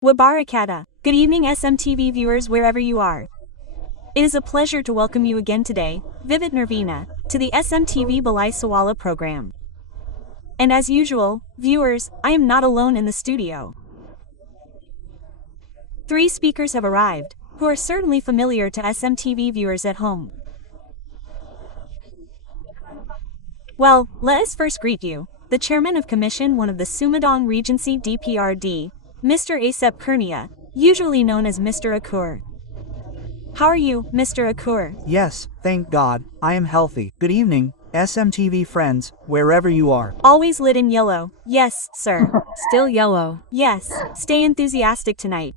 Wabarakatuh. Good evening SMTV viewers wherever you are. It is a pleasure to welcome you again today, Vivit Nirvana, to the SMTV Balai Sawala program. And as usual, viewers, I am not alone in the studio. Three speakers have arrived, who are certainly familiar to SMTV viewers at home. Well, let us first greet you, the Chairman of Commission 1 of the Sumedang Regency DPRD, Mr. Asep Kurnia, usually known as Mr. Akur. How are you, Mr. Akur? Yes, thank God, I am healthy. Good evening, SMTV friends, wherever you are. Always lit in yellow. Yes, sir. Still yellow. Yes, stay enthusiastic tonight.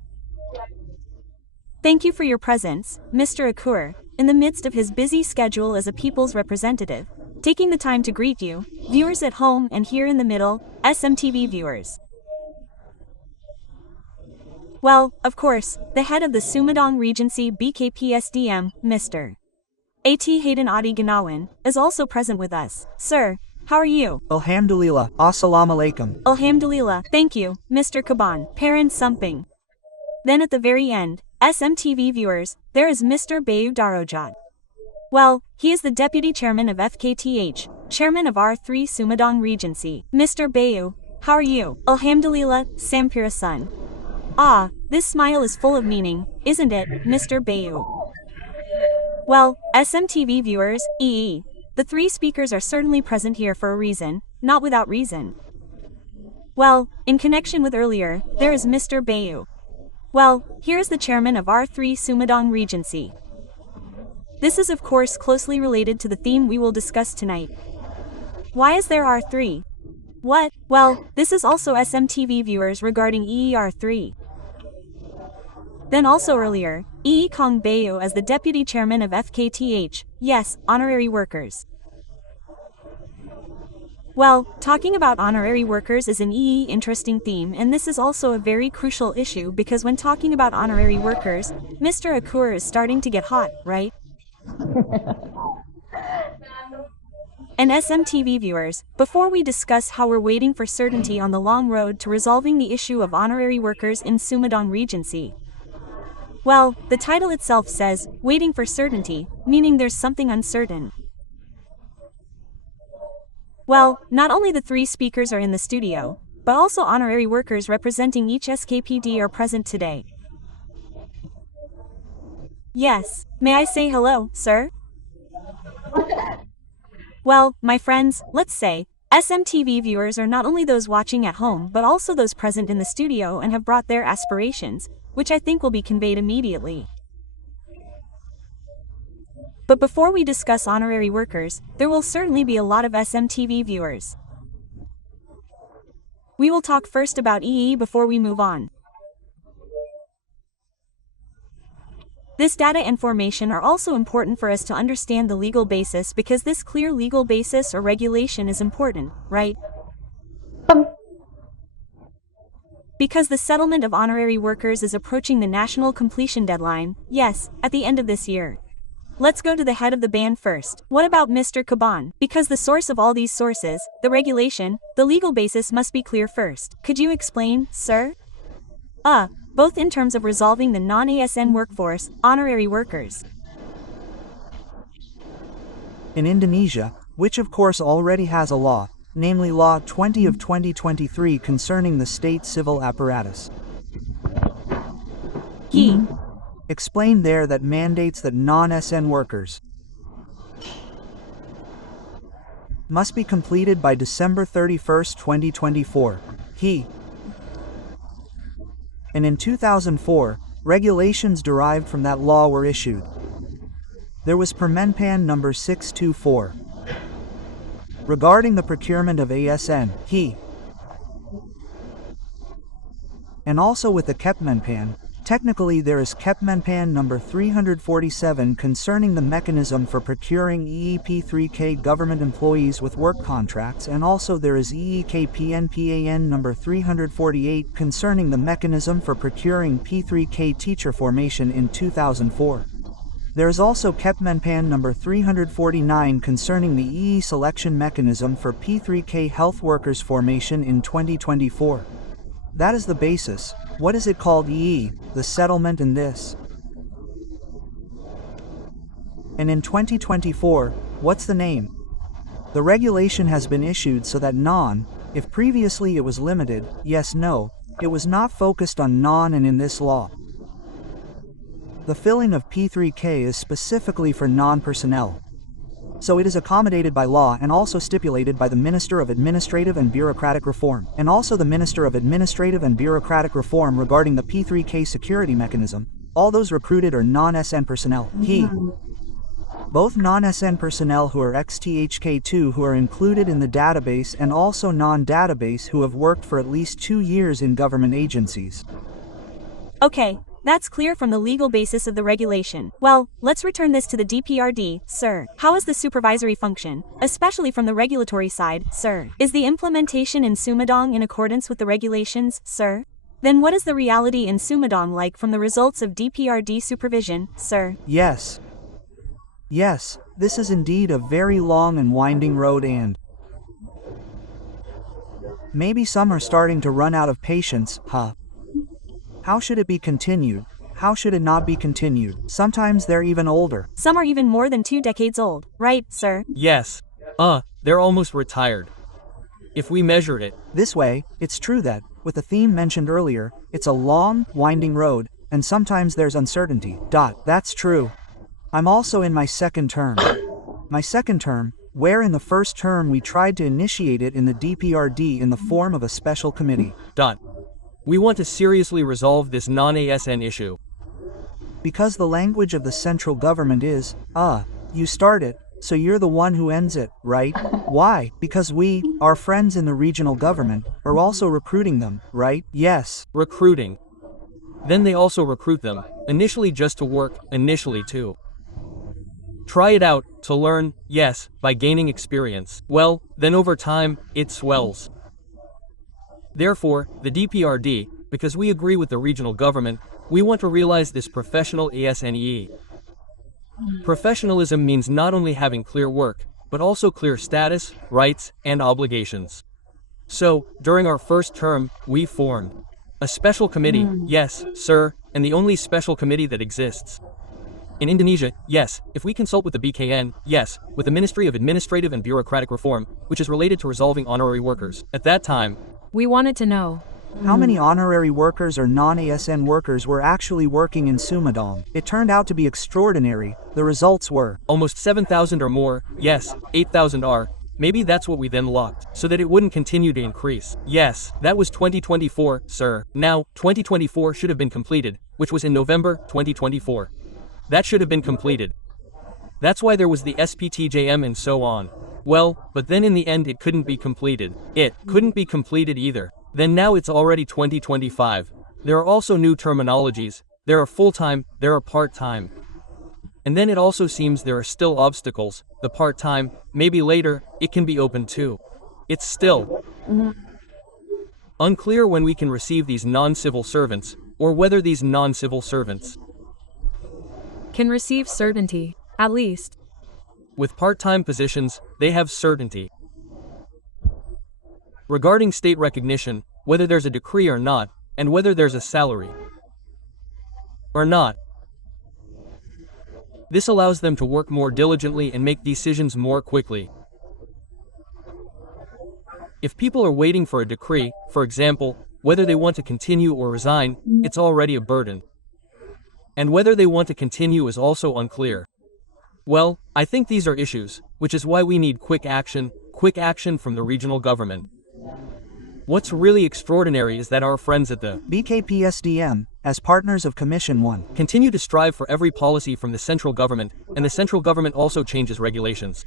Thank you for your presence, Mr. Akur, in the midst of his busy schedule as a people's representative, taking the time to greet you, viewers at home and here in the middle, SMTV viewers. Well, of course, the head of the Sumedang Regency BKPSDM, Mr. A.T. Hayden Adi Ganawan, is also present with us. Sir, how are you? Alhamdulillah, assalamu alaikum. Alhamdulillah, thank you, Mr. Kaban, Parent Sumping. Then at the very end, SMTV viewers, there is Mr. Bayu Darojat. Well, he is the Deputy Chairman of FKTH, Chairman of R3 Sumedang Regency. Mr. Bayu, how are you? Alhamdulillah, Sampurasun. Ah, this smile is full of meaning, isn't it, Mr. Bayu? Well, SMTV viewers, the three speakers are certainly present here for a reason, not without reason. Well, in connection with earlier, there is Mr. Bayu. Well, here is the chairman of R3 Sumedang Regency. This is of course closely related to the theme we will discuss tonight. Why is there R3? What? Well, this is also SMTV viewers regarding EER3. Then also earlier, Kong Bayu as the Deputy Chairman of FKTH, yes, honorary workers. Well, talking about honorary workers is an interesting theme, and this is also a very crucial issue because when talking about honorary workers, Mr. Akur is starting to get hot, right? And SMTV viewers, before we discuss how we're waiting for certainty on the long road to resolving the issue of honorary workers in Sumedang Regency. Well, the title itself says, waiting for certainty, meaning there's something uncertain. Well, not only the three speakers are in the studio, but also honorary workers representing each SKPD are present today. Yes, may I say hello, sir? Well, my friends, let's say, SMTV viewers are not only those watching at home but also those present in the studio and have brought their aspirations, which I think will be conveyed immediately. But before we discuss honorary workers, there will certainly be a lot of SMTV viewers. We will talk first about before we move on. This data and formation are also important for us to understand the legal basis because this clear legal basis or regulation is important, right? Because the settlement of honorary workers is approaching the national completion deadline, yes, at the end of this year. Let's go to the head of the band first. What about Mr. Kaban? Because the source of all these sources, the regulation, the legal basis must be clear first. Could you explain, sir? Both in terms of resolving the non-ASN workforce, honorary workers. In Indonesia, which of course already has a law, namely Law 20 of 2023 concerning the state civil apparatus. He explained there that mandates that non-SN workers must be completed by December 31st, 2024. And in 2004, regulations derived from that law were issued. There was Permenpan number 624. Regarding the procurement of ASN, and also with the Kepastian, technically there is Kepastian number 347 concerning the mechanism for procuring EEP3K government employees with work contracts, and also there is EEKPNPAN number 348 concerning the mechanism for procuring P3K teacher formation in 2004. There is also Kepastian number 349 concerning the selection mechanism for P3K health workers formation in 2024. That is the basis. What is it called? The settlement in this. And in 2024, what's the name? The regulation has been issued so that if previously it was limited, yes, no, it was not focused on and in this law. The filling of P3K is specifically for non-personnel. So it is accommodated by law and also stipulated by the Minister of Administrative and Bureaucratic Reform, and also the Minister of Administrative and Bureaucratic Reform regarding the P3K security mechanism. All those recruited are non-SN personnel. Both non-SN personnel who are XTHK2 who are included in the database and also non-database who have worked for at least 2 years in government agencies. Okay, that's clear from the legal basis of the regulation. Well, let's return this to the DPRD, sir. How is the supervisory function, especially from the regulatory side, sir? Is the implementation in Sumedang in accordance with the regulations, sir? Then what is the reality in Sumedang like from the results of DPRD supervision, sir? Yes, this is indeed a very long and winding road, and maybe some are starting to run out of patience, How should it be continued? How should it not be continued? Sometimes they're even older. Some are even more than 2 decades old, right, sir? Yes. They're almost retired. If we measured it this way, it's true that, with the theme mentioned earlier, it's a long, winding road, and sometimes there's uncertainty. That's true. I'm also in my second term. My second term, where in the first term we tried to initiate it in the DPRD in the form of a special committee. We want to seriously resolve this non-ASN issue. Because the language of the central government is, you start it, so you're the one who ends it, right? Why? Because we, our friends in the regional government, are also recruiting them, right? Yes. Recruiting. Then they also recruit them, initially just to work, initially to try it out, to learn, yes, by gaining experience. Well, then over time, it swells. Therefore, the DPRD, because we agree with the regional government, we want to realize this professional ASNE. Professionalism means not only having clear work, but also clear status, rights, and obligations. So, during our first term, we formed a special committee, yes, sir, and the only special committee that exists. In Indonesia, yes, if we consult with the BKN, yes, with the Ministry of Administrative and Bureaucratic Reform, which is related to resolving honorary workers. At that time, we wanted to know how many honorary workers or non-ASN workers were actually working in Sumedang. It turned out to be extraordinary. The results were almost 7,000 or more, yes, 8,000 are. Maybe that's what we then locked, so that it wouldn't continue to increase. Yes, that was 2024, sir. Now, 2024 should have been completed, which was in November 2024. That should have been completed. That's why there was the SPTJM and so on. Well, but then in the end it couldn't be completed. It couldn't be completed either. Then now it's already 2025. There are also new terminologies. There are full-time, there are part-time. And then it also seems there are still obstacles. The part-time, maybe later, it can be open too. It's still unclear when we can receive these non-civil servants, or whether these non-civil servants can receive certainty, at least. With part-time positions, they have certainty. Regarding state recognition, whether there's a decree or not, and whether there's a salary or not. This allows them to work more diligently and make decisions more quickly. If people are waiting for a decree, for example, whether they want to continue or resign, it's already a burden. And whether they want to continue is also unclear. Well, I think these are issues, which is why we need quick action from the regional government. What's really extraordinary is that our friends at the BKPSDM, as partners of Commission 1, continue to strive for every policy from the central government, and the central government also changes regulations.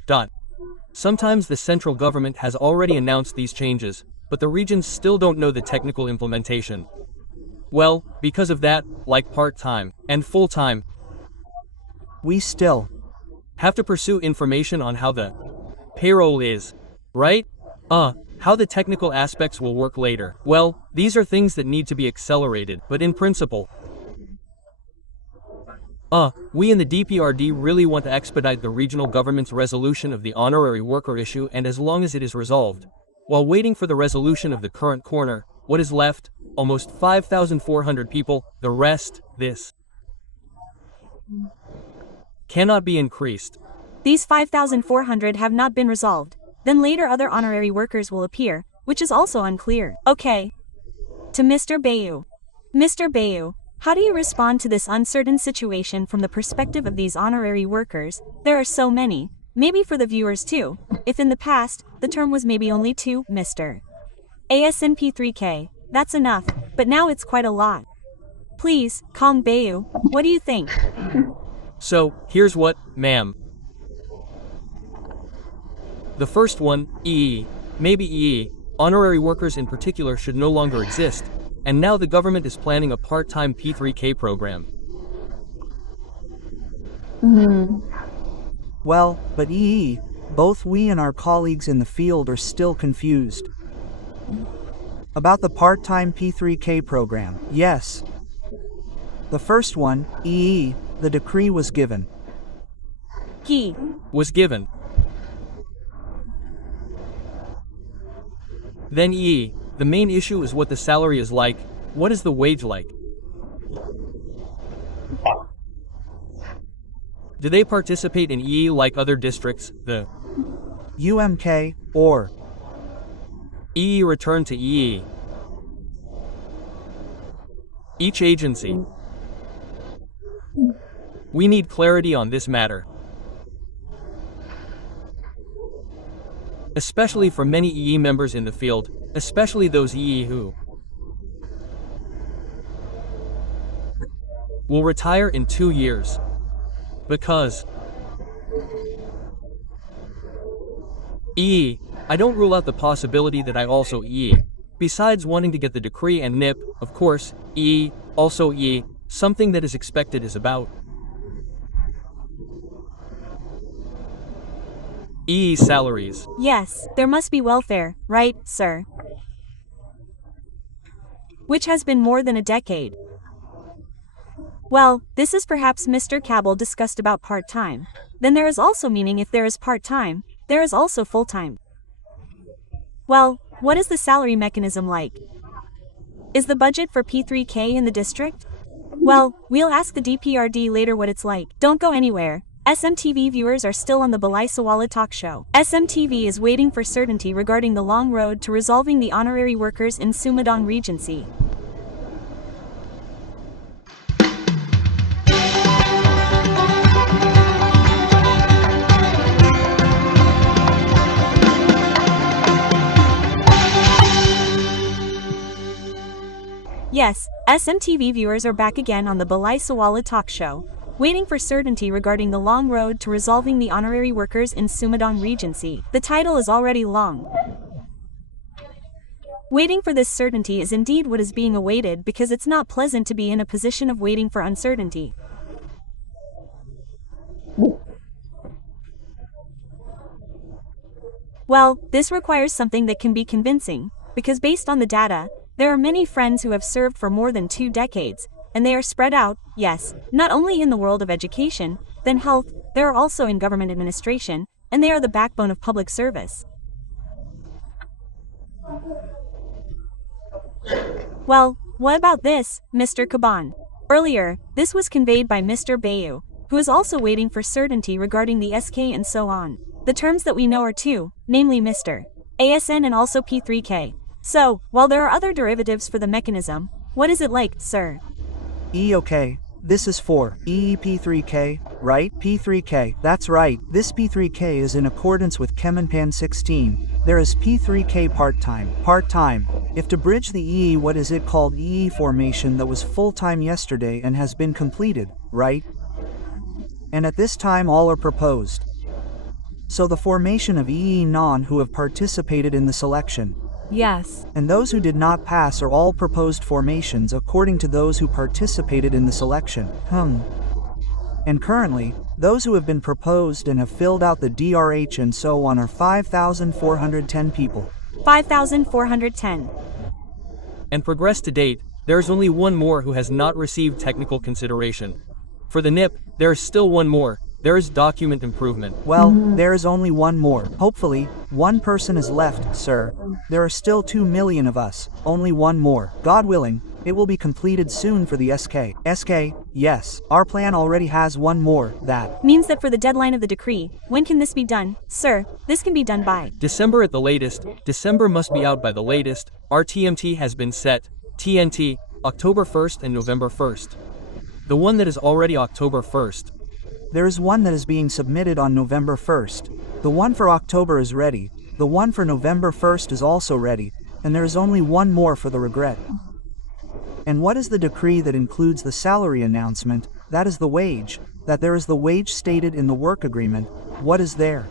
Sometimes the central government has already announced these changes, but the regions still don't know the technical implementation. Well, because of that, like part-time and full-time, we still have to pursue information on how the payroll is, right? How the technical aspects will work later. Well, these are things that need to be accelerated, but in principle, we in the DPRD really want to expedite the regional government's resolution of the honorary worker issue, and as long as it is resolved, while waiting for the resolution of the current corner, what is left almost 5,400 people, the rest, this cannot be increased. These 5,400 have not been resolved. Then later other honorary workers will appear, which is also unclear. Okay. To Mr. Bayu. Mr. Bayu, how do you respond to this uncertain situation from the perspective of these honorary workers? There are so many, maybe for the viewers too, if in the past, the term was maybe only two, Mr. ASNP3K, that's enough, but now it's quite a lot. Please, calm Bayu, what do you think? So, here's what, ma'am. The first one, EE, maybe EE, honorary workers in particular should no longer exist, and now the government is planning a part-time P3K program. Well, but both we and our colleagues in the field are still confused. About the part-time P3K program, yes. The first one, the decree was given. Was given. Then the main issue is what the salary is like. What is the wage like? Do they participate in EE like other districts, the UMK, or EE return to EE? Each agency. We need clarity on this matter. Especially for many EE members in the field, especially those EE who will retire in 2 years. Because I don't rule out the possibility that I also besides wanting to get the decree and NIP, of course, also something that is expected is about salaries. Yes, there must be welfare, right, sir? Which has been more than a decade. Well, this is perhaps Mr. Cabell discussed about part-time. Then there is also meaning if there is part-time, there is also full-time. Well, what is the salary mechanism like? Is the budget for P3K in the district? Well, we'll ask the DPRD later what it's like. Don't go anywhere. SMTV viewers are still on the Balai Sawala talk show. SMTV is waiting for certainty regarding the long road to resolving the honorary workers in Sumedang Regency. Yes, SMTV viewers are back again on the Balai Sawala talk show, waiting for certainty regarding the long road to resolving the honorary workers in Sumedang Regency. The title is already long. Waiting for this certainty is indeed what is being awaited because it's not pleasant to be in a position of waiting for uncertainty. Well, this requires something that can be convincing, because based on the data, there are many friends who have served for more than 2 decades, and they are spread out, yes, not only in the world of education, then health, they are also in government administration, and they are the backbone of public service. Well, what about this, Mr. Kaban? Earlier, this was conveyed by Mr. Bayu, who is also waiting for certainty regarding the SK and so on. The terms that we know are two, namely Mr. ASN and also P3K. So, while there are other derivatives for the mechanism, what is it like, sir? Okay, this is for EEP3K, right? P3K, that's right. This P3K is in accordance with Kemenpan 16. There is P3K part-time. Part-time. If to bridge the what is it called EE formation that was full-time yesterday and has been completed, right? And at this time all are proposed. So the formation of non who have participated in the selection. Yes. And those who did not pass are all proposed formations according to those who participated in the selection. And currently, those who have been proposed and have filled out the DRH and so on are 5,410 people. 5,410. And progress to date, there is only one more who has not received technical consideration. For the NIP, there is still one more. there is document improvement. Well, there is only one more. Hopefully, one person is left, sir. There are still 2 million of us. Only one more. God willing, it will be completed soon for the SK. SK, yes. Our plan already has one more, that Means that for the deadline of the decree, when can this be done, sir? This can be done by December at the latest. December must be out by the latest. Our TMT has been set. TNT, October 1st and November 1st. The one that is already October 1st. There is one that is being submitted on November 1st. The one for October is ready. The one for November 1st is also ready, and there is only one more for the regret. And what is the decree that includes the salary announcement? That is the wage. That there is the wage stated in the work agreement. What is there?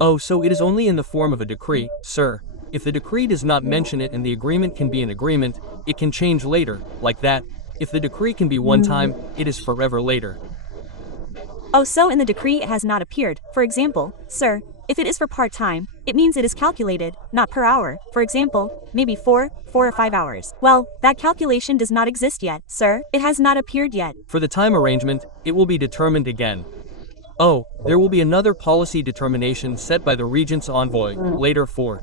Oh, so it is only in the form of a decree, sir. If the decree does not mention it and the agreement can be an agreement, it can change later, like that. If the decree can be one time, it is forever later. Oh, so in the decree it has not appeared. For example, sir, if it is for part-time, it means it is calculated, not per hour. For example, maybe 4 or 5 hours. Well, that calculation does not exist yet, sir. It has not appeared yet. For the time arrangement, it will be determined again. Oh, there will be another policy determination set by the Regent's envoy, later for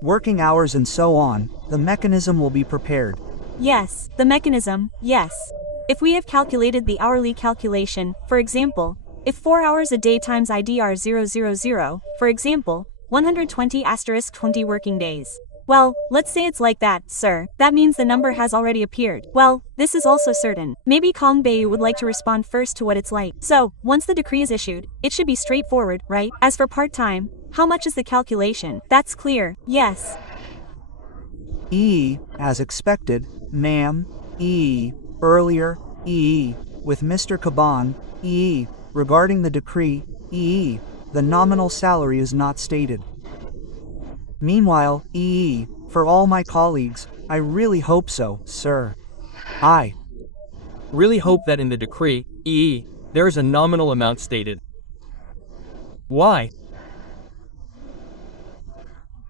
Working hours and so on. The mechanism will be prepared. Yes, the mechanism, yes. If we have calculated the hourly calculation, for example, if 4 hours a day times IDR 000, for example, 120 * 20 working days. Well, let's say it's like that, sir. That means the number has already appeared. Well, this is also certain. Maybe Kong Bayu would like to respond first to what it's like. So, once the decree is issued, it should be straightforward, right? As for part-time, how much is the calculation? That's clear, yes. As expected, ma'am. Earlier, with Mr. Kaban. Regarding the decree, the nominal salary is not stated. Meanwhile, for all my colleagues, I really hope so, sir. I really hope that in the decree, there is a nominal amount stated. Why?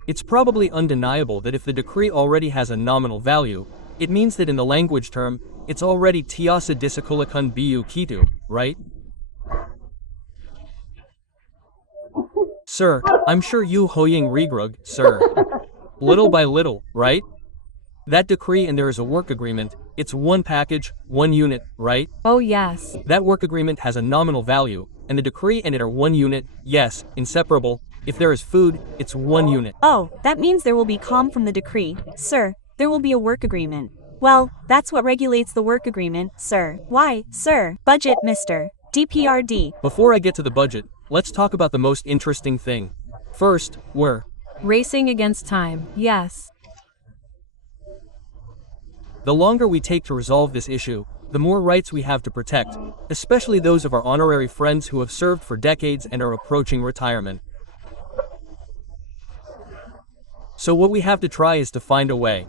It's probably undeniable that if the decree already has a nominal value, it means that in the language term, it's already tiasa disakulakan bu kitu, right? Sir, I'm sure you hoying regrug, sir. Little by little, right? That decree and there is a work agreement, it's one package, one unit, right? Oh yes. That work agreement has a nominal value, and the decree and it are one unit, yes, inseparable. If there is food, it's one unit. Oh, that means there will be calm from the decree, sir. There will be a work agreement. Well, that's what regulates the work agreement, sir. Why, sir? Budget, Mr. DPRD. Before I get to the budget, let's talk about the most interesting thing. First, we're Racing against time, yes. the longer we take to resolve this issue, the more rights we have to protect, especially those of our honorary friends who have served for decades and are approaching retirement. So what we have to try is to find a way.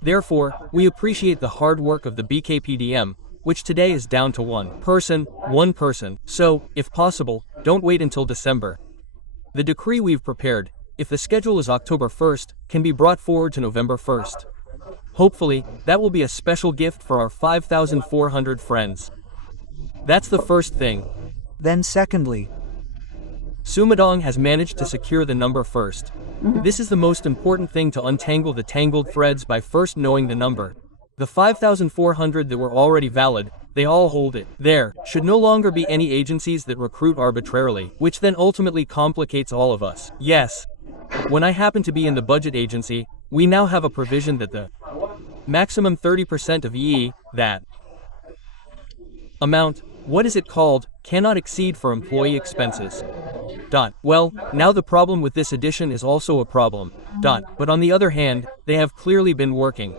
Therefore, we appreciate the hard work of the BKPDM, which today is down to one person. So, if possible, don't wait until December. The decree we've prepared, if the schedule is October 1st, can be brought forward to November 1st. Hopefully, that will be a special gift for our 5,400 friends. That's the first thing. Then secondly, Sumedang has managed to secure the number first. This is the most important thing, to untangle the tangled threads by first knowing the number. The 5,400 that were already valid, they all hold it. There should no longer be any agencies that recruit arbitrarily, which then ultimately complicates all of us. Yes. When I happen to be in the budget agency, we now have a provision that the maximum 30% of that amount, what is it called, cannot exceed for employee expenses. Well, now the problem with this addition is also a problem. But on the other hand, they have clearly been working.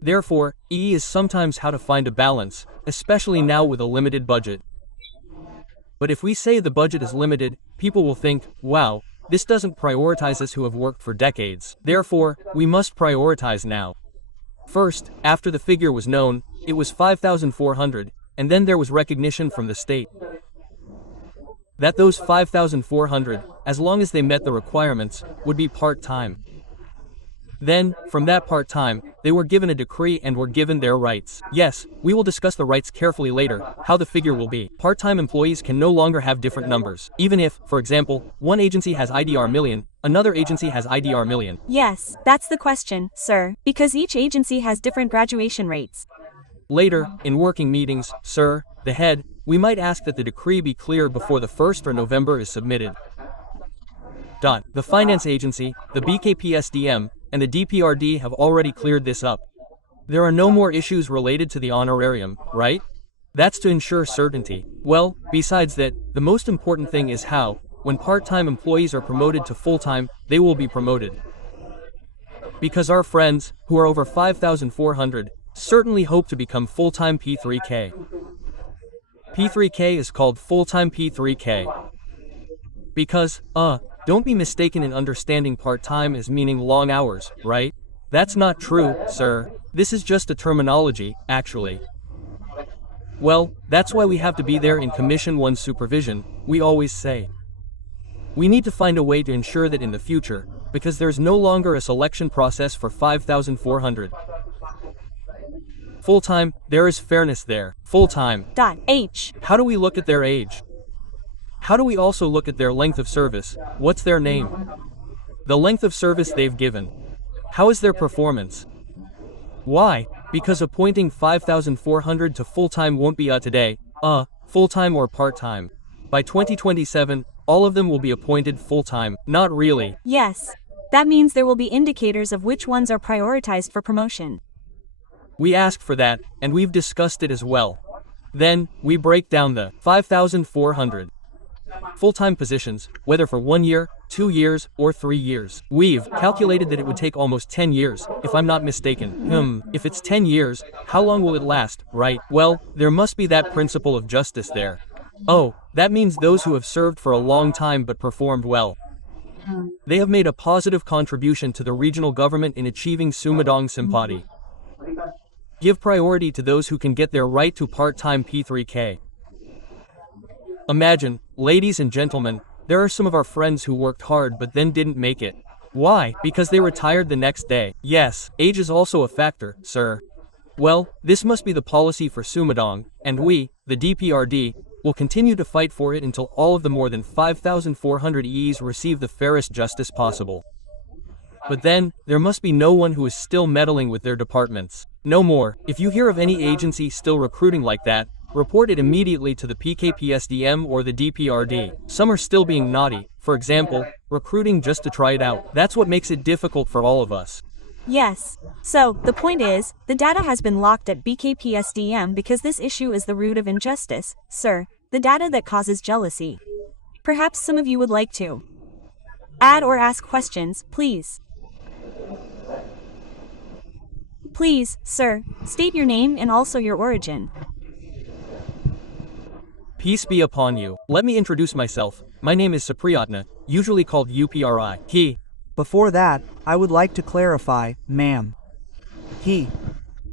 Therefore, is sometimes how to find a balance, especially now with a limited budget. But if we say the budget is limited, people will think, wow, this doesn't prioritize us who have worked for decades. Therefore, we must prioritize now. First, after the figure was known, it was 5,400, and then there was recognition from the state that those 5,400, as long as they met the requirements, would be part-time. Then, from that part-time, they were given a decree and were given their rights. Yes, we will discuss the rights carefully later, how the figure will be. Part-time employees can no longer have different numbers. Even if, for example, one agency has IDR million, another agency has IDR million. Yes, that's the question, sir, because each agency has different graduation rates. Later, in working meetings, sir, the head, we might ask that the decree be clear before the 1st of November is submitted. The finance agency, the BKPSDM, and the DPRD have already cleared this up. There are no more issues related to the honorarium, right? That's to ensure certainty. Well, besides that, the most important thing is how, when part-time employees are promoted to full-time, they will be promoted. Because our friends, who are over 5,400, certainly hope to become full-time P3K. P3K is called full-time P3K. Because, don't be mistaken in understanding part-time as meaning long hours, right? That's not true, sir. This is just a terminology, actually. Well, that's why we have to be there in Commission 1 supervision, we always say. We need to find a way to ensure that in the future, because there's no longer a selection process for 5,400. Full-time, there is fairness there. Full-time. H. How do we look at their age? How do we also look at their length of service? What's their name? The length of service they've given. How is their performance? Why? Because appointing 5,400 to full-time won't be today, full-time or part-time. By 2027, all of them will be appointed full-time. Not really. Yes. That means there will be indicators of which ones are prioritized for promotion. We asked for that, and we've discussed it as well. Then, we break down the 5,400 full-time positions, whether for 1 year, 2 years, or 3 years. We've calculated that it would take almost 10 years, if I'm not mistaken. If it's 10 years, how long will it last, right? Well, there must be that principle of justice there. Oh, that means those who have served for a long time but performed well. They have made a positive contribution to the regional government in achieving Sumedang Simpati. Give priority to those who can get their right to part-time P3K. Imagine, ladies and gentlemen, there are some of our friends who worked hard but then didn't make it. Why? Because they retired the next day. Yes, age is also a factor, sir. Well, this must be the policy for Sumedang, and we, the DPRD, will continue to fight for it until all of the more than 5,400 EEs receive the fairest justice possible. But then, there must be no one who is still meddling with their departments. No more. If you hear of any agency still recruiting like that, report it immediately to the PKPSDM or the DPRD. Some are still being naughty, for example, recruiting just to try it out. That's what makes it difficult for all of us. Yes. So, the point is, the data has been locked at BKPSDM because this issue is the root of injustice, sir, the data that causes jealousy. Perhaps some of you would like to add or ask questions, please. Please, sir, state your name and also your origin. Peace be upon you. Let me introduce myself. My name is Supriyatna, usually called UPRI. He. Before that, I would like to clarify, ma'am. He.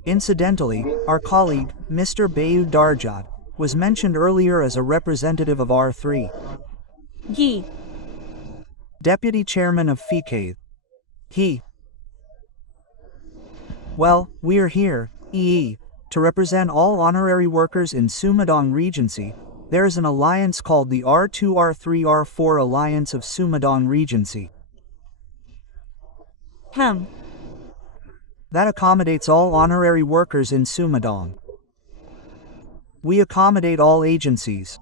Incidentally, our colleague, Mr. Bayu Darjat, was mentioned earlier as a representative of R3. He. Deputy Chairman of FICAID. He. Well, we are here, EE, to represent all honorary workers in Sumedang Regency. There is an alliance called the R2 R3 R4 Alliance of Sumedang Regency. That accommodates all honorary workers in Sumedang. We accommodate all agencies.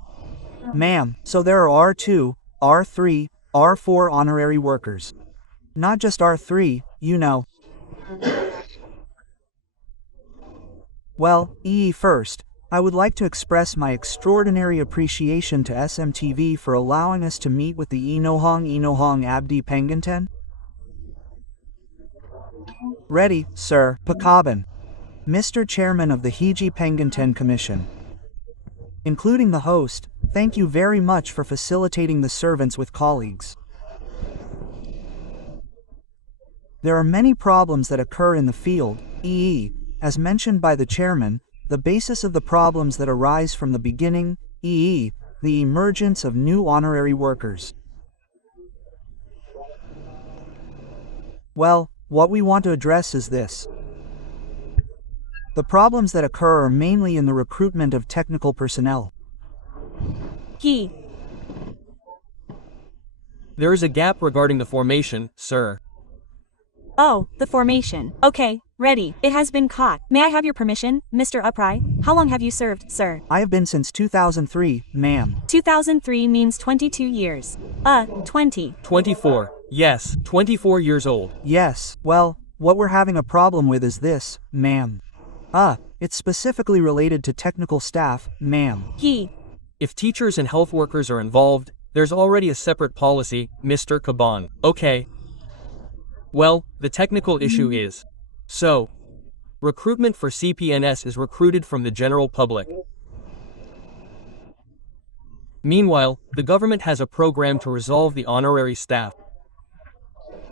Ma'am, so there are R2, R3, R4 honorary workers. Not just R3, you know. Well, EE first, I would like to express my extraordinary appreciation to SMTV for allowing us to meet with the Inohang Abdi Penganten. Ready, sir, Pakaban. Mr. Chairman of the Hiji Penganten Commission. Including the host, thank you very much for facilitating the servants with colleagues. There are many problems that occur in the field, EE, as mentioned by the chairman, the basis of the problems that arise from the beginning, EE, the emergence of new honorary workers. Well, What we want to address is this. The problems that occur are mainly in the recruitment of technical personnel. There is a gap regarding the formation, sir. Oh, the formation. Okay, ready. It has been caught. May I have your permission, Mr. Upright? How long have you served, sir? I have been since 2003, ma'am. 2003 means 22 years. 20. 24. Yes, 24 years old. Yes, well, what we're having a problem with is this, ma'am. It's specifically related to technical staff, ma'am. If teachers and health workers are involved, there's already a separate policy, Mr. Caban. Okay. Well, the technical issue is. So, recruitment for CPNS is recruited from the general public. Meanwhile, the government has a program to resolve the honorary staff.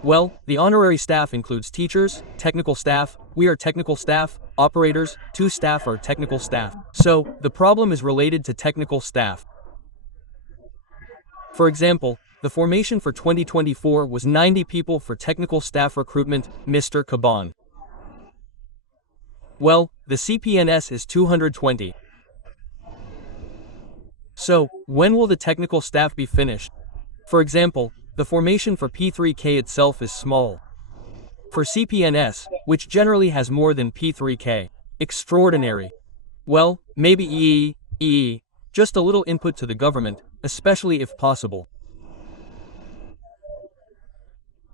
Well, the honorary staff includes teachers, technical staff, we are technical staff, operators, 2 staff are technical staff. So, the problem is related to technical staff. For example, the formation for 2024 was 90 people for technical staff recruitment, Mr. Caban. Well, the CPNS is 220. So, when will the technical staff be finished? For example, the formation for P3K itself is small. For CPNS, which generally has more than P3K, extraordinary. Well, maybe just a little input to the government, especially if possible.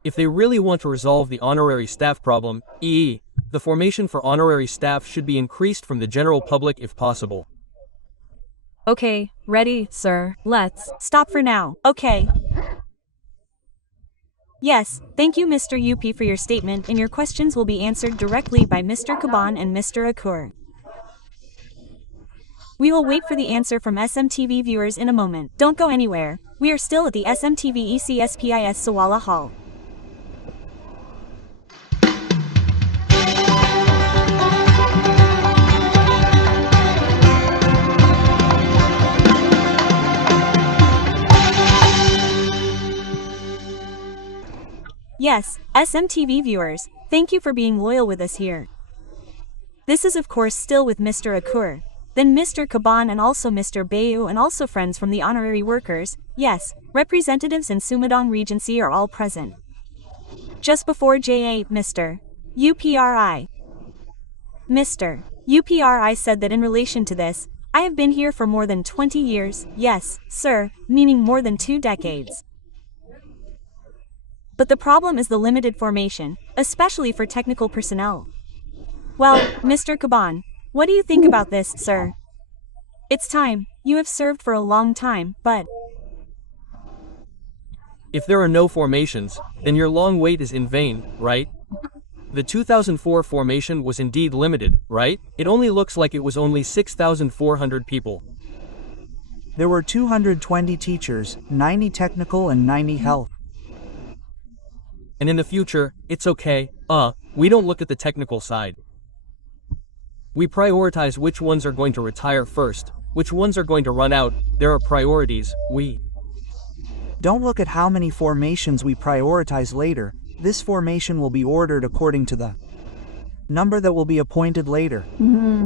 If they really want to resolve the honorary staff problem, the formation for honorary staff should be increased from the general public if possible. Okay, ready, sir. Let's. Stop for now. Okay. Yes, thank you Mr. UP for your statement, and your questions will be answered directly by Mr. Caban and Mr. Akur. We will wait for the answer from SMTV viewers in a moment. Don't go anywhere. We are still at the SMTV ECSPIS Sawala Hall. Yes, SMTV viewers, thank you for being loyal with us here. This is of course still with Mr. Akur, then Mr. Caban and also Mr. Bayu and also friends from the honorary workers, yes, representatives in Sumedang Regency are all present. Just before JA, Mr. UPRI. Mr. UPRI said that in relation to this, I have been here for more than 20 years, yes, sir, meaning more than 2 decades. But the problem is the limited formation, especially for technical personnel. Well, Mr. Caban, what do you think about this, sir? It's time. You have served for a long time, but if there are no formations, then your long wait is in vain, right? The 2004 formation was indeed limited, right? It only looks like it was only 6,400 people. There were 220 teachers, 90 technical and 90 health. And in the future, it's okay, we don't look at the technical side. We prioritize which ones are going to retire first, which ones are going to run out, there are priorities, we don't look at how many formations we prioritize later. This formation will be ordered according to the number that will be appointed later.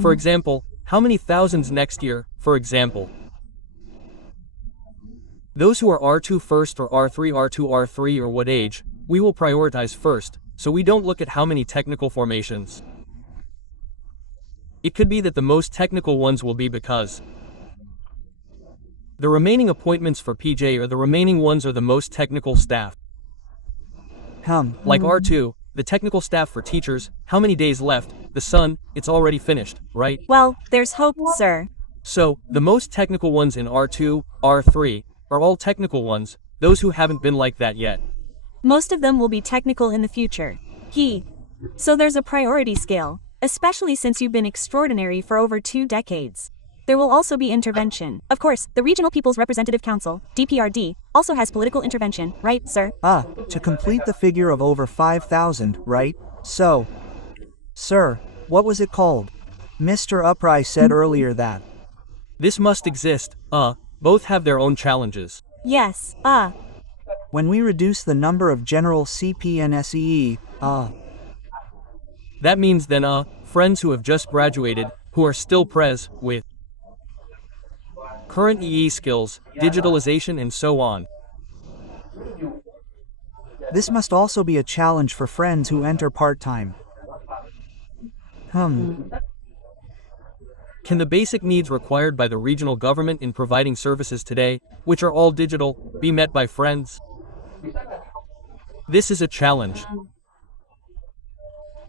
For example, how many thousands next year, for example? Those who are R2 first or R3, R2, R3 or what age, we will prioritize first, so we don't look at how many technical formations. It could be that the most technical ones will be because the remaining appointments for PJ or the remaining ones are the most technical staff. Like R2, the technical staff for teachers, how many days left? The sun, it's already finished, right? Well, there's hope, sir. So, the most technical ones in R2, R3, are all technical ones, those who haven't been like that yet. Most of them will be technical in the future. So there's a priority scale, especially since you've been extraordinary for over 2 decades. There will also be intervention. Of course, the Regional People's Representative Council, DPRD, also has political intervention, right, sir? To complete the figure of over 5,000, right? So, sir, what was it called? Mr. Uprise said earlier that this must exist, both have their own challenges. Yes, when we reduce the number of general CPNSEE, That means then friends who have just graduated, who are still pres with current EE skills, digitalization and so on. This must also be a challenge for friends who enter part-time. Can the basic needs required by the regional government in providing services today, which are all digital, be met by friends? This is a challenge.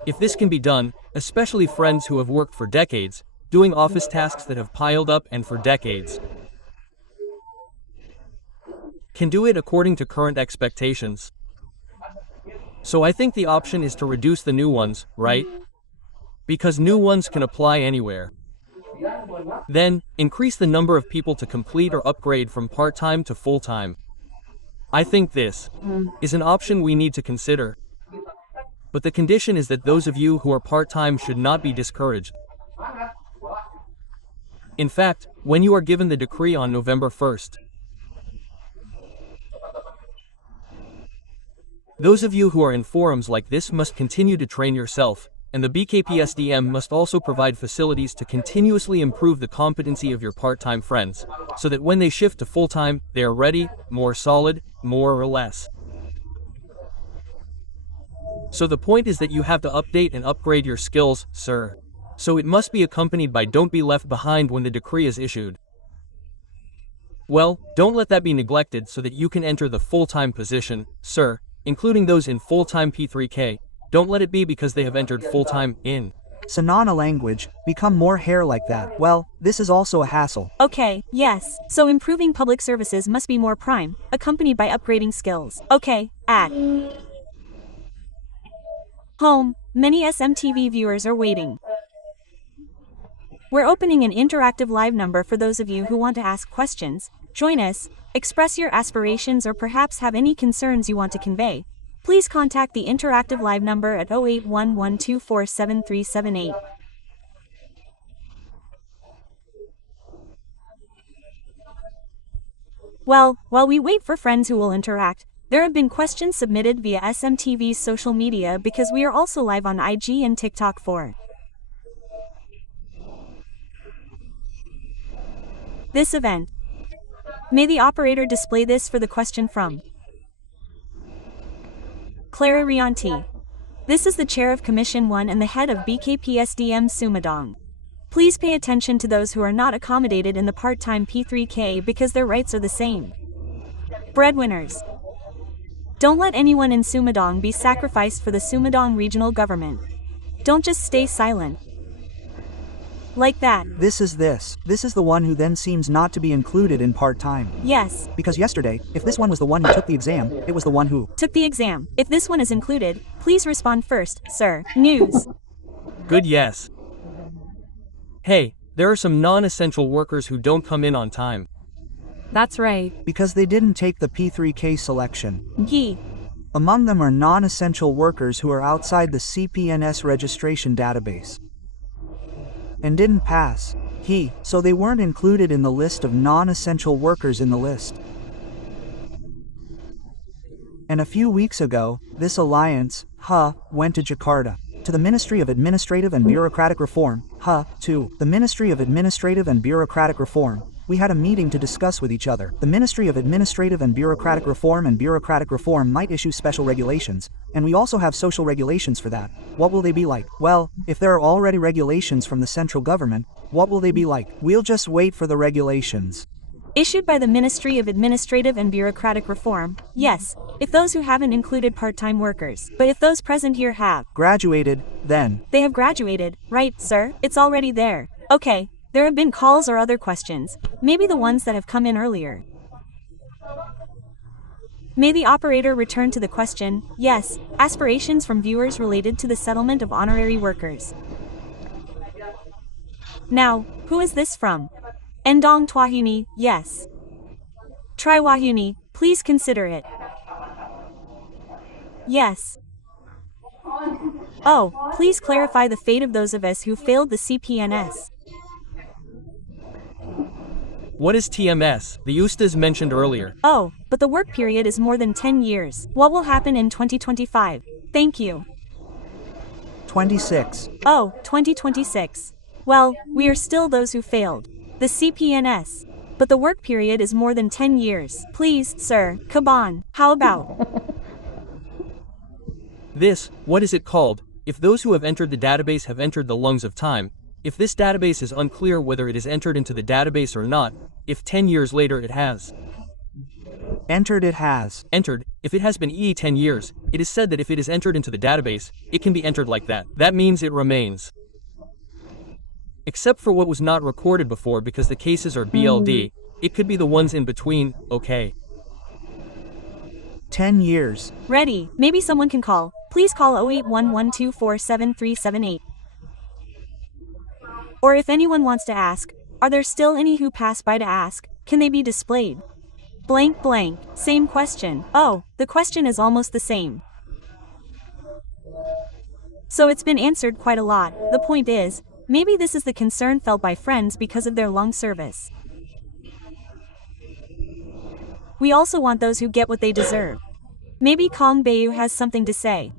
If this can be done, especially friends who have worked for decades, doing office tasks that have piled up and for decades, can do it according to current expectations. So I think the option is to reduce the new ones, right? Because new ones can apply anywhere. Then, increase the number of people to complete or upgrade from part-time to full-time. I think this is an option we need to consider. But the condition is that those of you who are part-time should not be discouraged. In fact, when you are given the decree on November 1st, those of you who are in forums like this must continue to train yourself, and the BKPSDM must also provide facilities to continuously improve the competency of your part-time friends, so that when they shift to full-time, they are ready, more solid, more or less. So the point is that you have to update and upgrade your skills, sir. So it must be accompanied by don't be left behind when the decree is issued. Well, don't let that be neglected so that you can enter the full-time position, sir, including those in full-time P3K. Don't let it be because they have entered full-time in Sanana language, become more hair like that. Well, this is also a hassle. Okay, yes. So improving public services must be more prime, accompanied by upgrading skills. Okay, at home, many SMTV viewers are waiting. We're opening an interactive live number for those of you who want to ask questions, join us, express your aspirations or perhaps have any concerns you want to convey. Please contact the interactive live number at 0811247378. Well, while we wait for friends who will interact, there have been questions submitted via SMTV's social media because we are also live on IG and TikTok for this event. May the operator display this for the question from Clara Rianti. This is the chair of Commission 1 and the head of BKPSDM Sumedang. Please pay attention to those who are not accommodated in the part-time P3K because their rights are the same. Breadwinners. Don't let anyone in Sumedang be sacrificed for the Sumedang regional government. Don't just stay silent. Like that. This is the one who then seems not to be included in part-time. Yes. Because yesterday, if this one was the one who took the exam, it was the one who took the exam. If this one is included, please respond first, sir. News. Good, yes. Hey, there are some non-essential workers who don't come in on time. That's right. Because they didn't take the P3K selection. Ye. Among them are non-essential workers who are outside the CPNS registration database and didn't pass. So they weren't included in the list of non-essential workers in the list. And a few weeks ago, this alliance, went to Jakarta, to the Ministry of Administrative and Bureaucratic Reform, to the Ministry of Administrative and Bureaucratic Reform. We had a meeting to discuss with each other. The Ministry of Administrative and Bureaucratic Reform might issue special regulations, and we also have social regulations for that. What will they be like? Well, if there are already regulations from the central government, what will they be like? We'll just wait for the regulations. Issued by the Ministry of Administrative and Bureaucratic Reform, yes, if those who haven't included part-time workers, but if those present here have graduated, then they have graduated, right, sir? It's already there. Okay. There have been calls or other questions, maybe the ones that have come in earlier. May the operator return to the question, yes, aspirations from viewers related to the settlement of honorary workers. Now, who is this from? Endong Twahuni, yes. Try Wahuni, please consider it. Yes. Oh, please clarify the fate of those of us who failed the CPNS. What is TMS? The USTAs mentioned earlier. Oh, but the work period is more than 10 years. What will happen in 2025? Thank you. 26. Oh, 2026. Well, we are still those who failed. The CPNS. But the work period is more than 10 years. Please, sir, Kaban, how about? This, what is it called? If those who have entered the database have entered the lungs of time, if this database is unclear whether it is entered into the database or not, if 10 years later it has Entered it has. entered, if it has been 10 years, it is said that if it is entered into the database, it can be entered like that. That means it remains. Except for what was not recorded before because the cases are BLD, it could be the ones in between, okay. 10 years. Ready, maybe someone can call. Please call 0811247378. Or if anyone wants to ask, are there still any who pass by to ask, can they be displayed? Blank blank, same question. Oh, the question is almost the same. So it's been answered quite a lot. The point is, maybe this is the concern felt by friends because of their long service. We also want those who get what they deserve. Maybe Kong Bayu has something to say.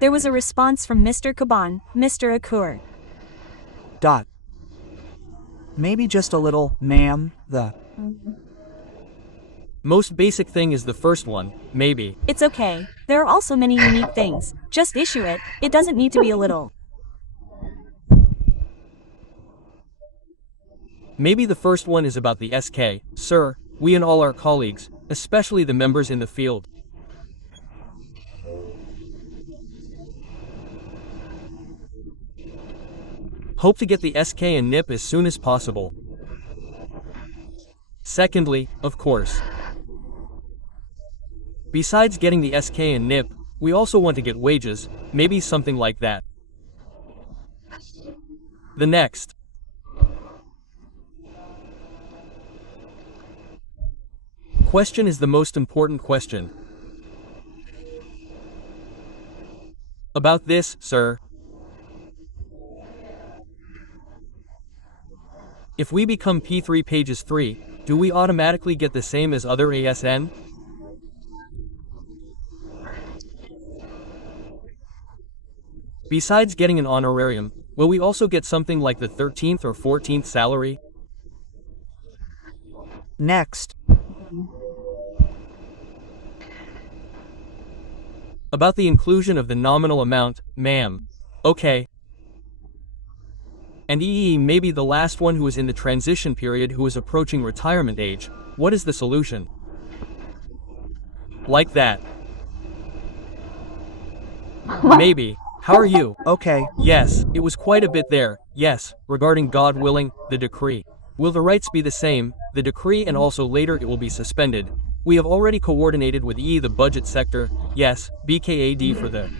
There was a response from Mr. Kaban, Mr. Akur. Dot. Maybe just a little, ma'am, the. Most basic thing is the first one, maybe. It's okay. There are also many unique things. Just issue it. It doesn't need to be a little. Maybe the first one is about the SK, sir, we and all our colleagues, especially the members in the field. Hope to get the SK and NIP as soon as possible. Secondly, of course. Besides getting the SK and NIP, we also want to get wages, maybe something like that. The next. Question is the most important question. About this, sir. If we become P3 pages 3, do we automatically get the same as other ASN? Besides getting an honorarium, will we also get something like the 13th or 14th salary? Next. About the inclusion of the nominal amount, ma'am. Okay. And maybe the last one who is in the transition period who is approaching retirement age. What is the solution? Like that. Maybe. How are you? Okay. Yes, it was quite a bit there. Yes, regarding God willing, the decree. Will the rights be the same, the decree, and also later it will be suspended? We have already coordinated with the budget sector. Yes, BKAD for the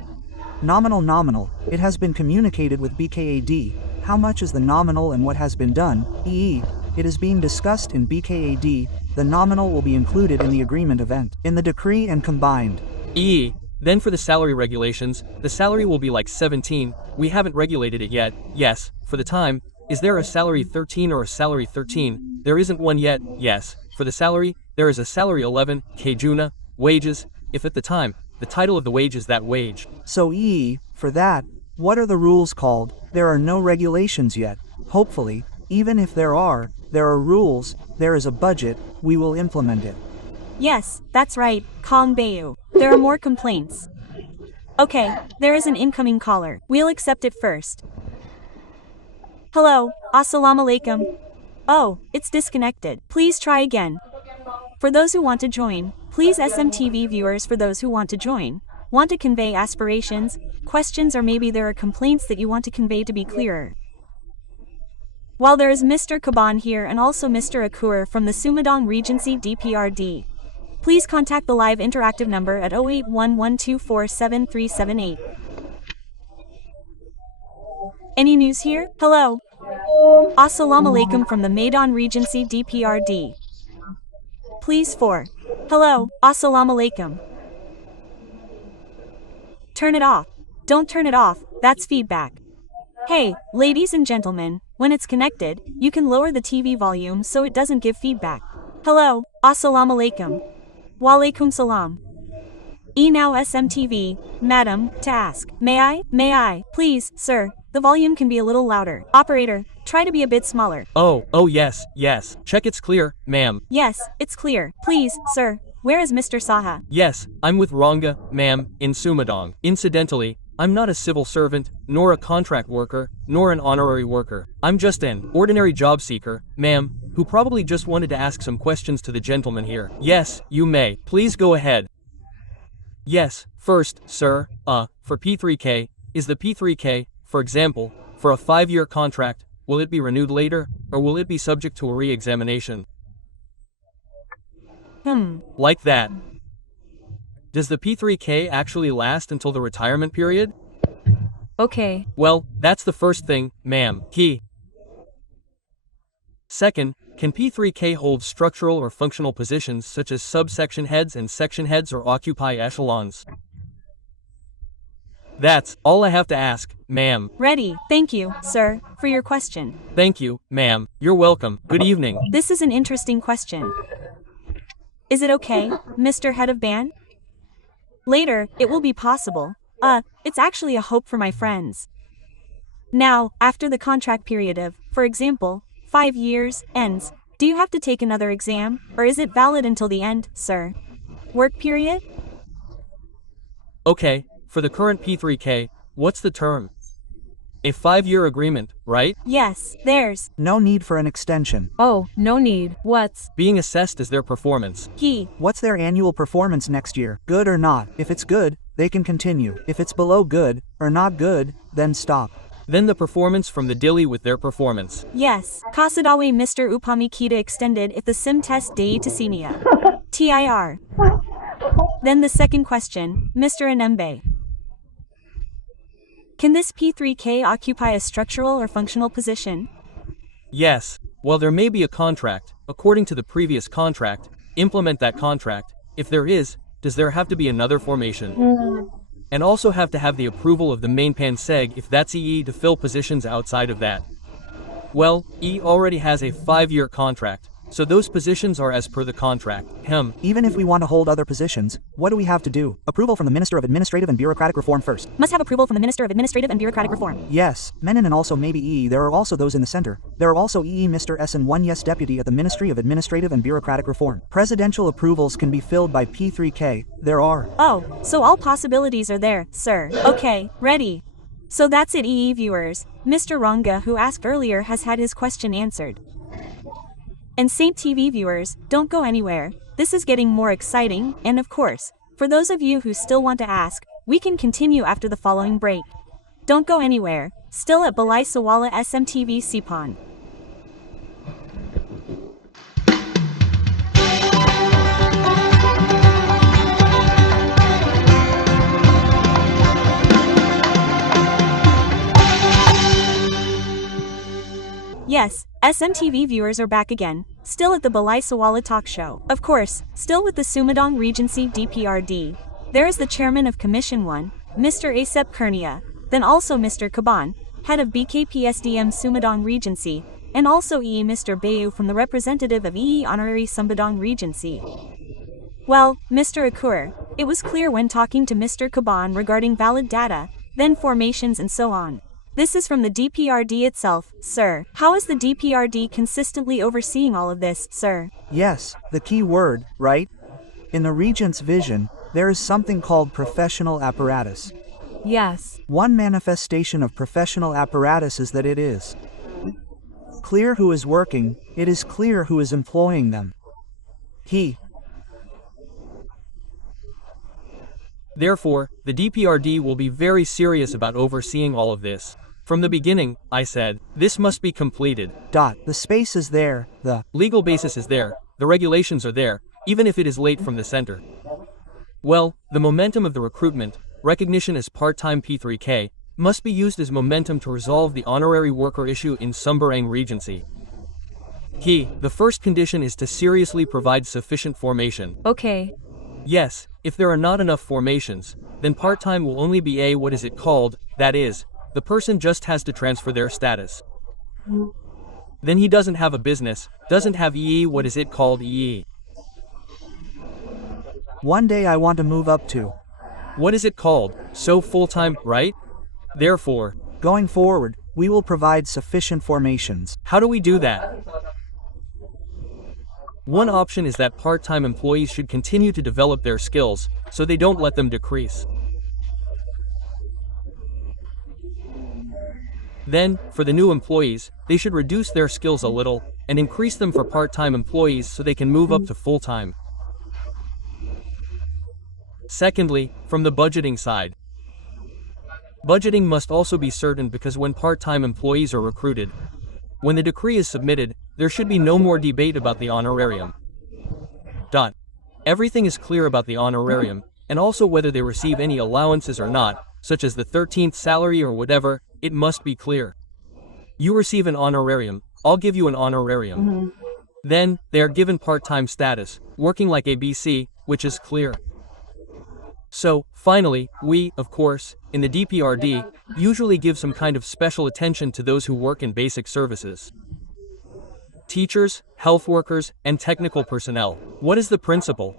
Nominal. It has been communicated with BKAD. How much is the nominal and what has been done? It is being discussed in BKAD. The nominal will be included in the agreement event, in the decree and combined. Then for the salary regulations, the salary will be like 17, we haven't regulated it yet, yes, for the time, is there a salary 13 or a salary 13, there isn't one yet, yes, for the salary, there is a salary 11, Kjuna, wages, if at the time, the title of the wage is that wage. So for that, what are the rules called? There are no regulations yet. Hopefully, even if there are rules, there is a budget, we will implement it. Yes, that's right, Kong Bayu. There are more complaints. Okay, there is an incoming caller. We'll accept it first. Hello, assalamu alaikum. Oh, it's disconnected. Please try again. For those who want to join, please SMTV viewers for those who want to join, want to convey aspirations, questions, or maybe there are complaints that you want to convey to be clearer. While there is Mr. Kaban here and also Mr. Akur from the Sumedang Regency DPRD. Please contact the live interactive number at 0811247378. Any news here? Hello. Assalamu alaikum from the Medan Regency DPRD. Please for. Hello, assalamu alaikum. Turn it off. Don't turn it off, that's feedback. Hey, ladies and gentlemen, when it's connected, you can lower the TV volume so it doesn't give feedback. Hello, assalamu alaikum. Walaikum salam. Now SMTV, madam, to ask. May I? Please, sir, the volume can be a little louder. Operator, try to be a bit smaller. Oh yes. Check it's clear, ma'am. Yes, it's clear. Please, sir, where is Mr. Saha? Yes, I'm with Ranga, ma'am, in Sumedang. Incidentally, I'm not a civil servant, nor a contract worker, nor an honorary worker. I'm just an ordinary job seeker, ma'am, who probably just wanted to ask some questions to the gentleman here. Yes, you may. Please go ahead. Yes, first, sir, for P3K, is the P3K, for example, for a 5-year contract, will it be renewed later, or will it be subject to a re-examination? Like that. Does the P3K actually last until the retirement period? Okay. Well, that's the first thing, ma'am. Second, can P3K hold structural or functional positions such as subsection heads and section heads or occupy echelons? That's all I have to ask, ma'am. Ready. Thank you, sir, for your question. Thank you, ma'am. You're welcome. Good evening. This is an interesting question. Is it okay, Mr. Head of Band? Later, it will be possible. It's actually a hope for my friends. Now, after the contract period of, for example, 5 years ends, do you have to take another exam, or is it valid until the end, sir? Work period? Okay, for the current P3K, what's the term? A 5-year agreement, right? Yes, there's No need for an extension. Oh, no need. What's Being assessed as their performance. What's their annual performance next year? Good or not? If it's good, they can continue. If it's below good, or not good, then stop. Then the performance from the dilly with their performance. Yes, Kasadawe Mr. Upami Kita extended if the sim test dei Tesinia. TIR. Then the second question, Mr. Anembe. Can this P3K occupy a structural or functional position? Yes, while there may be a contract, according to the previous contract, implement that contract. If there is, does there have to be another formation? And also have to have the approval of the main panseg if that's EE to fill positions outside of that. Well, E already has a 5-year contract, so those positions are as per the contract. Even if we want to hold other positions, what do we have to do? Approval from the Minister of Administrative and Bureaucratic Reform first. Must have approval from the Minister of Administrative and Bureaucratic Reform. Yes, Menon and also maybe EE. There are also those in the center. There are also EE Mr. S and 1 yes deputy at the Ministry of Administrative and Bureaucratic Reform. Presidential approvals can be filled by P3K. There are. Oh, so all possibilities are there, sir. Okay, ready. So that's it, EE viewers. Mr. Ranga, who asked earlier, has had his question answered. And Saint TV viewers, don't go anywhere. This is getting more exciting, and of course, for those of you who still want to ask, we can continue after the following break. Don't go anywhere. Still at Balai Sawala SMTV Sipon. Yes, SMTV viewers are back again, still at the Balai Sawala talk show. Of course, still with the Sumedang Regency DPRD. There is the chairman of Commission 1, Mr. Asep Kurnia, then also Mr. Kaban, head of BKPSDM Sumedang Regency, and also EE Mr. Bayu from the representative of EE Honorary Sumedang Regency. Well, Mr. Akur, it was clear when talking to Mr. Kaban regarding valid data, then formations and so on. This is from the DPRD itself, sir. How is the DPRD consistently overseeing all of this, sir? Yes, the key word, right? In the Regent's vision, there is something called professional apparatus. yes? One manifestation of professional apparatus is that it is clear who is working, it is clear who is employing them. Therefore, the DPRD will be very serious about overseeing all of this. From the beginning, I said, this must be completed. The space is there, the Legal basis is there, the regulations are there, even if it is late from the center. Well, the momentum of the recruitment, recognition as part-time P3K, must be used as momentum to resolve the honorary worker issue in Sumedang Regency. The first condition is to seriously provide sufficient formation. Okay. Yes, if there are not enough formations, then part-time will only be a what is it called, that is, the person just has to transfer their status. Then he doesn't have a business, doesn't have EE what is it called EE. one day I want to move up to What is it called? So full-time, right? Therefore, Going forward, we will provide sufficient formations. how do we do that? One option is that part-time employees should continue to develop their skills, so they don't let them decrease. Then, for the new employees, they should reduce their skills a little, and increase them for part-time employees so they can move up to full-time. Secondly, from the budgeting side. Budgeting must also be certain because when part-time employees are recruited, when the decree is submitted, there should be no more debate about the honorarium. Everything is clear about the honorarium, and also whether they receive any allowances or not, such as the 13th salary or whatever, it must be clear. You receive an honorarium, I'll give you an honorarium. Then, they are given part-time status, working like ABC, which is clear. So, finally, we, of course, in the DPRD, usually give some kind of special attention to those who work in basic services. Teachers, health workers, and technical personnel. What is the principle?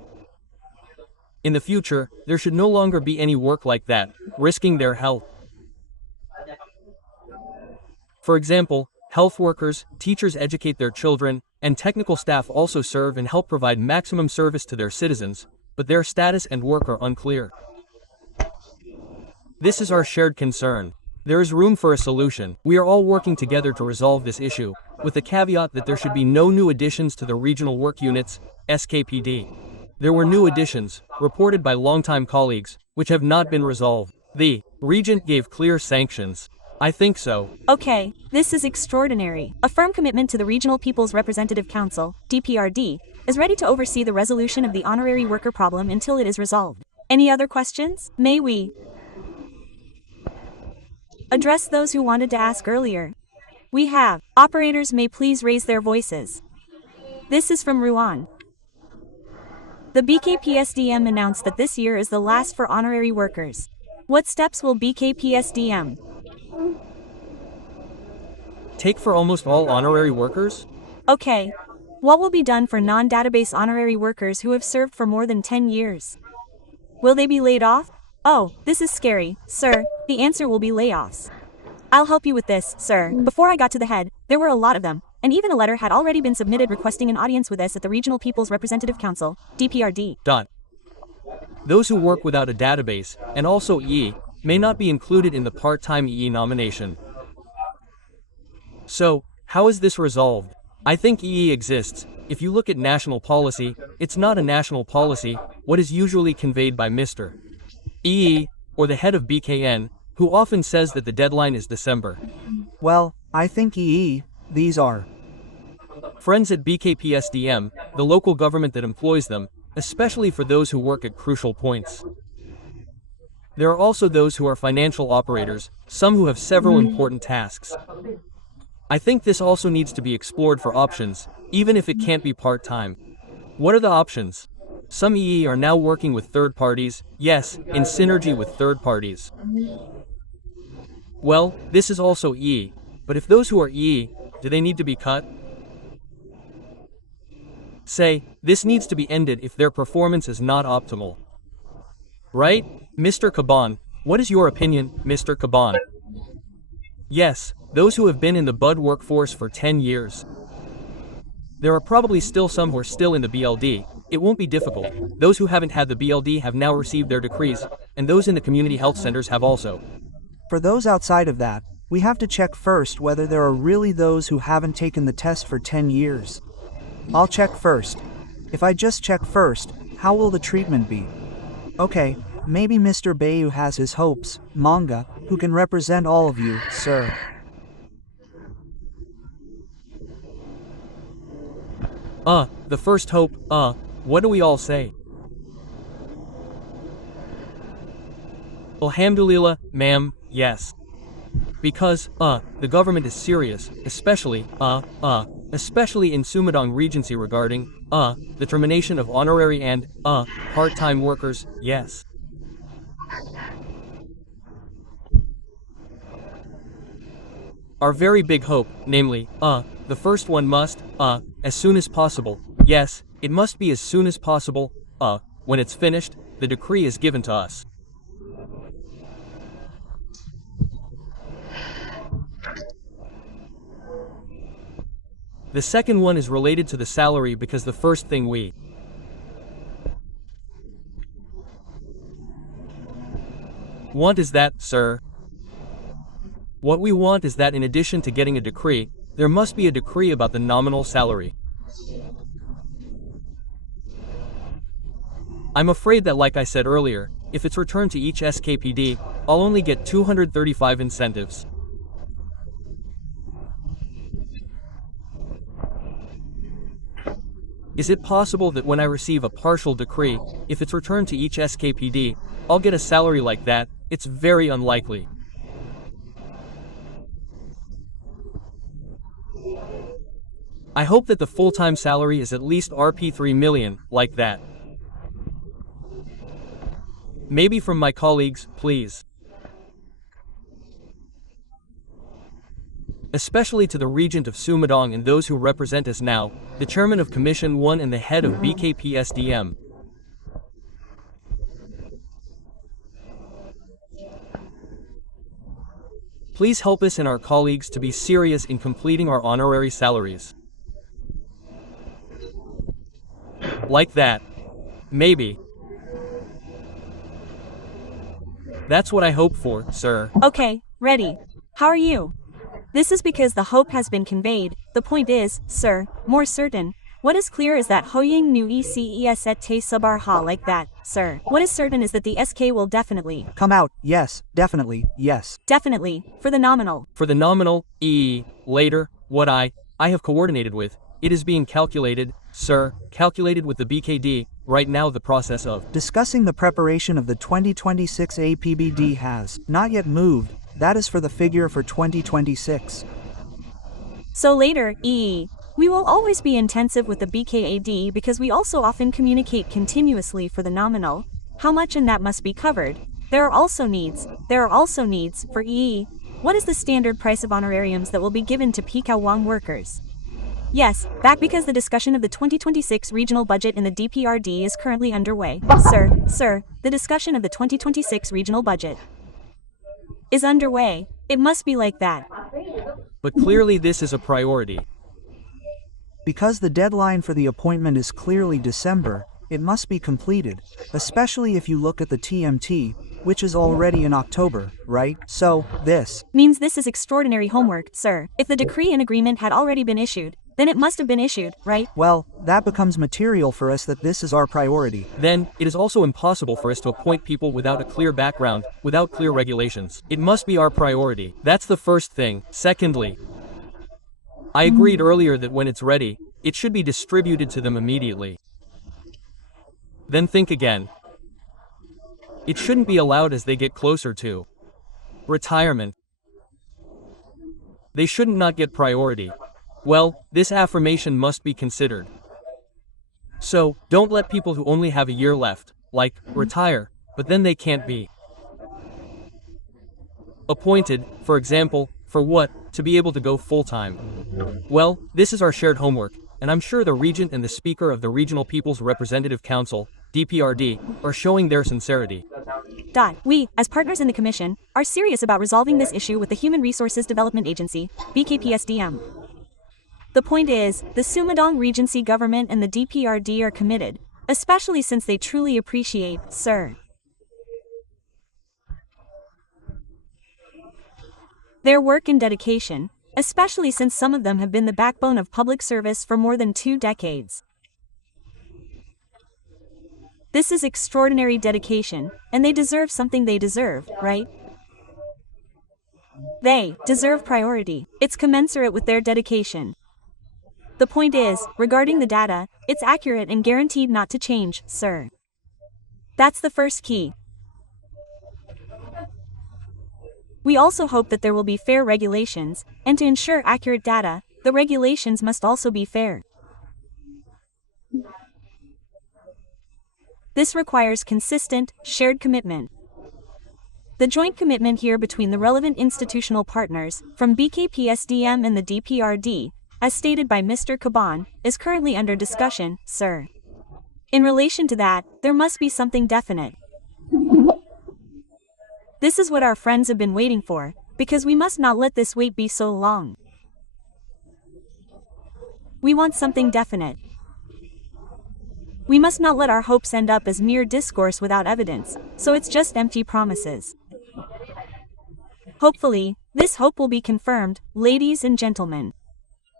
In the future, there should no longer be any work like that, risking their health. For example, health workers, teachers educate their children, and technical staff also serve and help provide maximum service to their citizens, but their status and work are unclear. This is our shared concern. There is room for a solution. We are all working together to resolve this issue, with the caveat that there should be no new additions to the regional work units, SKPD. There were new additions, reported by longtime colleagues, which have not been resolved. The Regent gave clear sanctions. I think so. Okay, this is extraordinary. A firm commitment to the Regional People's Representative Council, DPRD, is ready to oversee the resolution of the honorary worker problem until it is resolved. Any other questions? May we address those who wanted to ask earlier? We have. Operators may please raise their voices. This is from Ruan. The BKPSDM announced that this year is the last for honorary workers. What steps will BKPSDM take for almost all honorary workers? Okay. What will be done for non-database honorary workers who have served for more than 10 years? Will they be laid off? Oh, this is scary, sir. The answer will be layoffs. I'll help you with this, sir. Before I got to the head, there were a lot of them, and even a letter had already been submitted requesting an audience with us at the Regional People's Representative Council, DPRD. Those who work without a database, and also EE, may not be included in the part-time EE nomination. So, how is this resolved? I think EE exists. If you look at national policy, it's not a national policy, what is usually conveyed by Mr. EE, or the head of BKN, who often says that the deadline is December. Well, I think these are friends at BKPSDM, the local government that employs them, especially for those who work at crucial points. There are also those who are financial operators, some who have several important tasks. I think this also needs to be explored for options, even if it can't be part-time. What are the options? Some EE are now working with third parties, yes, in synergy with third parties. Well, this is also EE, but if those who are EE, do they need to be cut? Say, this needs to be ended if their performance is not optimal. Right? Mr. Caban, what is your opinion, Mr. Caban? Yes, those who have been in the BUD workforce for 10 years. There are probably still some who are still in the BLD. It won't be difficult. Those who haven't had the BLD have now received their decrees, and those in the community health centers have also. For those outside of that, we have to check first whether there are really those who haven't taken the test for 10 years. I'll check first. If I just check first, how will the treatment be? Okay, maybe Mr. Bayu has his hopes, manga, who can represent all of you, sir. The first hope, what do we all say? Alhamdulillah, ma'am, yes. Because, the government is serious, especially in Sumedang Regency regarding, the termination of honorary and, part-time workers, yes. Our very big hope, namely, the first one must, as soon as possible, yes, it must be as soon as possible, when it's finished, the decree is given to us. The second one is related to the salary because the first thing we want is that, sir. What we want is that in addition to getting a decree, there must be a decree about the nominal salary. I'm afraid that, like I said earlier, if it's returned to each SKPD, I'll only get 235 incentives. Is it possible that when I receive a partial decree, if it's returned to each SKPD, I'll get a salary like that? It's very unlikely. I hope that the full-time salary is at least Rp 3 million, like that. Maybe from my colleagues, please. Especially to the Regent of Sumedang and those who represent us now, the Chairman of Commission 1 and the head of BKPSDM. Please help us and our colleagues to be serious in completing our honorary salaries. Like that. Maybe. That's what I hope for, sir. Okay, ready. How are you? This is because the hope has been conveyed. The point is, sir, more certain. What is clear is that Hoying Nu ECES et te subarha like that, sir. What is certain is that the SK will definitely Come out, yes, definitely, yes. definitely, for the nominal. For the nominal, later, what I have coordinated with, it is being calculated, sir, calculated with the BKD, right now the process of Discussing the preparation of the 2026 APBD has not yet moved. That is for the figure for 2026. So later, we will always be intensive with the BKAD because we also often communicate continuously for the nominal, how much and that must be covered. There are also needs for What is the standard price of honorariums that will be given to Pikawang workers? Yes, back because the discussion of the 2026 regional budget in the DPRD is currently underway. Sir, the discussion of the 2026 regional budget is underway. It must be like that. But clearly this is a priority. Because the deadline for the appointment is clearly December, it must be completed, especially if you look at the TMT, which is already in October, right? So, this means this is extraordinary homework, sir. If the decree and agreement had already been issued, then it must have been issued, right? Well, that becomes material for us that this is our priority. Then, it is also impossible for us to appoint people without a clear background, without clear regulations. It must be our priority. That's the first thing. Secondly, I agreed earlier that when it's ready, it should be distributed to them immediately. Then think again. It shouldn't be allowed as they get closer to retirement. They shouldn't not get priority. Well, this affirmation must be considered. So, don't let people who only have a year left, like, retire, but then they can't be appointed, for example, for what? To be able to go full-time. Well, this is our shared homework, and I'm sure the Regent and the Speaker of the Regional People's Representative Council, DPRD, are showing their sincerity. We, as partners in the Commission, are serious about resolving this issue with the Human Resources Development Agency, BKPSDM. The point is, the Sumedang Regency government and the DPRD are committed, especially since they truly appreciate, sir, their work and dedication, especially since some of them have been the backbone of public service for more than 2 decades. This is extraordinary dedication, and they deserve something they deserve, right? They deserve priority. It's commensurate with their dedication. The point is, regarding the data, it's accurate and guaranteed not to change, sir. That's the first key. We also hope that there will be fair regulations, and to ensure accurate data, the regulations must also be fair. This requires consistent, shared commitment. The joint commitment here between the relevant institutional partners, from BKPSDM and the DPRD, as stated by Mr. Caban, is currently under discussion, sir. In relation to that, there must be something definite. This is what our friends have been waiting for, because we must not let this wait be so long. We want something definite. We must not let our hopes end up as mere discourse without evidence, so it's just empty promises. Hopefully, this hope will be confirmed, ladies and gentlemen.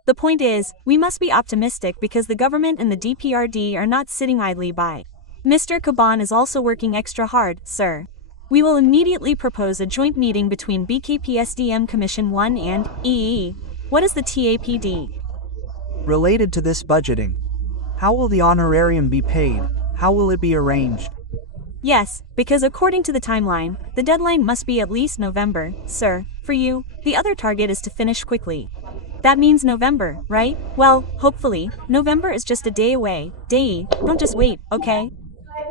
The point is, we must be optimistic because the government and the DPRD are not sitting idly by. Mr. Kaban is also working extra hard, sir. We will immediately propose a joint meeting between BKPSDM Commission 1 and EE. What is the TAPD? Related to this budgeting. How will the honorarium be paid? How will it be arranged? Yes, because according to the timeline, the deadline must be at least November, sir. For you, the other target is to finish quickly. That means November, right? Well, hopefully, November is just a day away. Don't just wait, okay?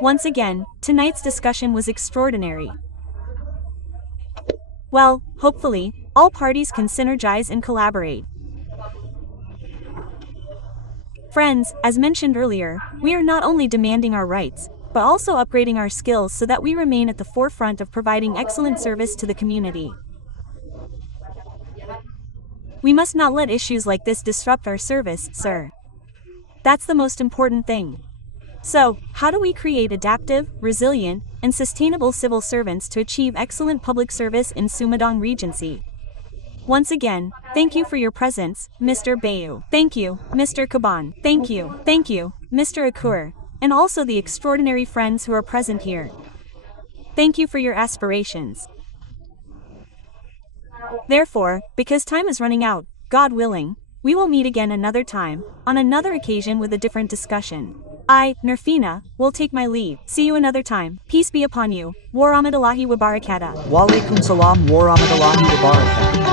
Once again, tonight's discussion was extraordinary. Well, hopefully, all parties can synergize and collaborate. Friends, as mentioned earlier, we are not only demanding our rights, but also upgrading our skills so that we remain at the forefront of providing excellent service to the community. We must not let issues like this disrupt our service, sir. That's the most important thing. So, how do we create adaptive, resilient, and sustainable civil servants to achieve excellent public service in Sumedang Regency? Once again, thank you for your presence, Mr. Bayu. Thank you, Mr. Kaban. Thank you, Mr. Akur, and also the extraordinary friends who are present here. Thank you for your aspirations. Therefore, because time is running out, God willing, we will meet again another time, on another occasion with a different discussion. I, Nerfina, will take my leave. See you another time. Peace be upon you. Warahmatullahi wabarakatuh. Walaikum salam warahmatullahi wabarakatuh.